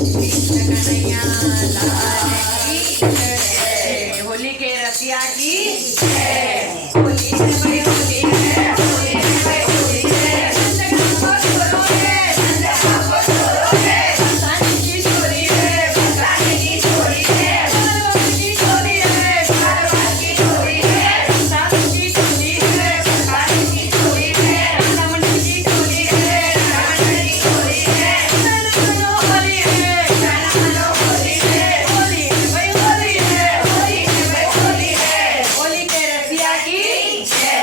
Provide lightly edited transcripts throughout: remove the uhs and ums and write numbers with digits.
कृष्ण कन्हैया लाल की जय। होली के रसिया की जय। होली है भाई होली है, होली है भाई होली है। संत गाँव छोरो रे, संत गाँव छोरो रे। भगवान की चोरी है, भगवान की चोरी है। भगवान की चोरी है, भगवान की चोरी है। भगवान की चोरी है, भगवान की चोरी है। रावण की चोरी है, रावण की चोरी है। मनो होली है, मनो होली है। होली है भाई होली है, होली है भाई होली है। होली के रसिया की जय।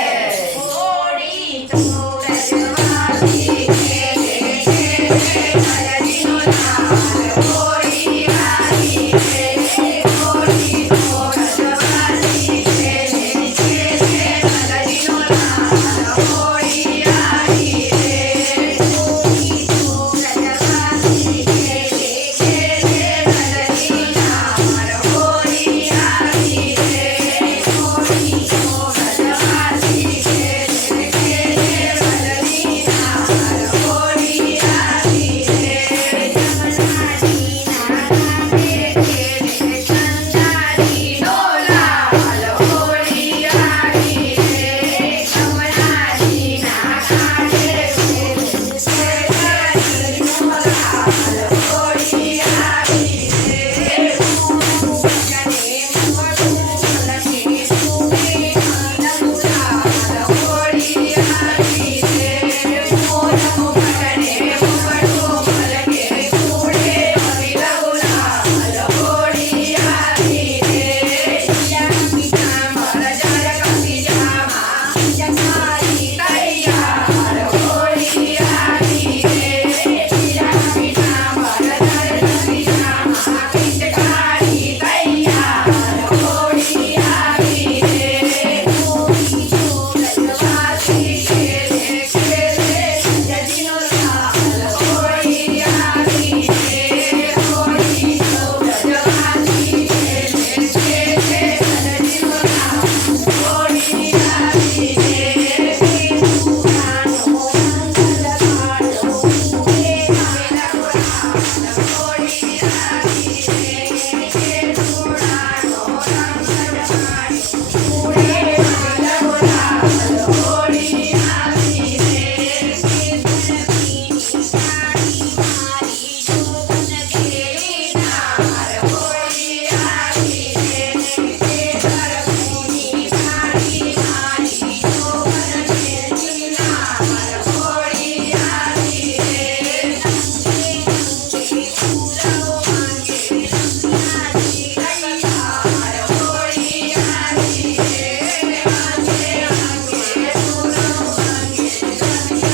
होली तो रजवाड़ी खेले खेले हरदिनो नाल। होली आई रे, होली तो रजवाड़ी खेले खेले हरदिनो नाल। होली आई रे, होली तो रजवाड़ी खेले खेले हरदिनो नाल। होली आई रे, होली तो रजवाड़ी खेले खेले हरदिनो नाल। होली आई रे, जमनानी नाचे खेले चंदानी डोलाल। होली आई रे, जमनानी नाचे खेले चंदानी डोलाल। होली आई रे, जने मोरू लगे सुने नंदुलाल। होली आई रे, मोरू पटने मोरू लगे कूड़े अविरउलाल। होली आई रे, पिया मरजार कपी जामा जमाई तैयार। होली आई रे, पिया मरजार कपी जामा पिचकारी तैयार। होली आई रे, होली तो रजवाड़ी खेले खेले हरदिनो नाल। होली आई रे, होली तो रजवाड़ी खेले खेले हरदिनो नाल। होली आई रे, पुरानो मंगल काढो उभे रघुनाथ। होली आई रे, पुरानो मंगल काढो उभे रघुनाथ। होली आई रे, कृष्ण साड़ी मारी जोबन खेली नार। होली आई रे, पूनी साड़ी मारी जोबन खेली नार। होली आई रे, नंगे फूलो मांगे नाची तैयार। होली आई रे, आगे आगे फूलो मांगे नाची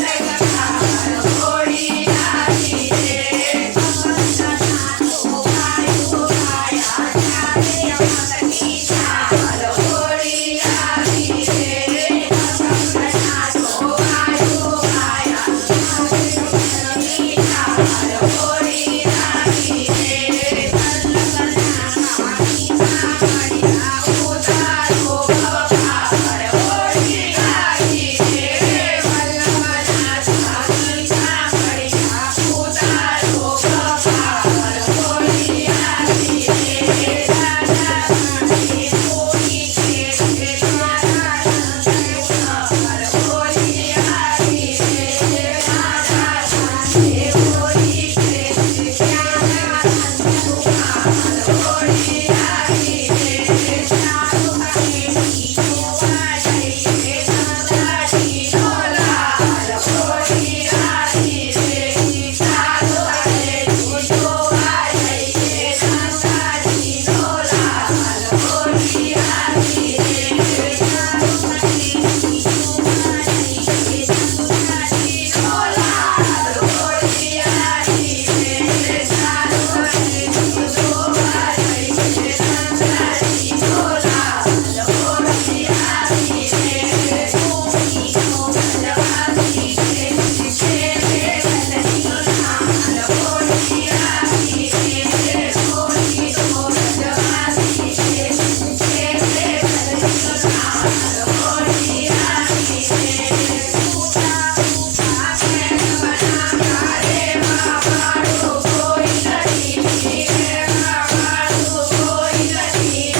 तैयार। होली आई रे, अपना तो गायो गाया जाने अपनी चाल। होली आई रे, अपना तो गायो गाया जाने अपनी चाल। होली आई रे, बढ़िया उतारो बवाल। होली आई रे, बढ़िया उतारो बवाल। होली आई रे, राजा रानी होली खेले राजा रंग। होली आई रे, राजा रानी होली खेले राजा रंग। होली आई रे, चारों बहिनी जोआ जाइए चंदानी डोलाल। होली आई रे, चारों बहिनी जोआ जाइए चंदानी डोलाल। होली आई रे, चारों बहिनी जोआ जाइए चंदानी डोलाल। होली आई रे, चारों बहिनी जोआ जाइए चंदानी डोलाल। होली आई रे, होली तो रजवाड़ी खेले खेले हरदिनो नाल। होली आई रे, होली तो रजवाड़ी खेले खेले हरदिनो नाल। होली आई रे, पूजा पूजा के बना रे बाबा। નથી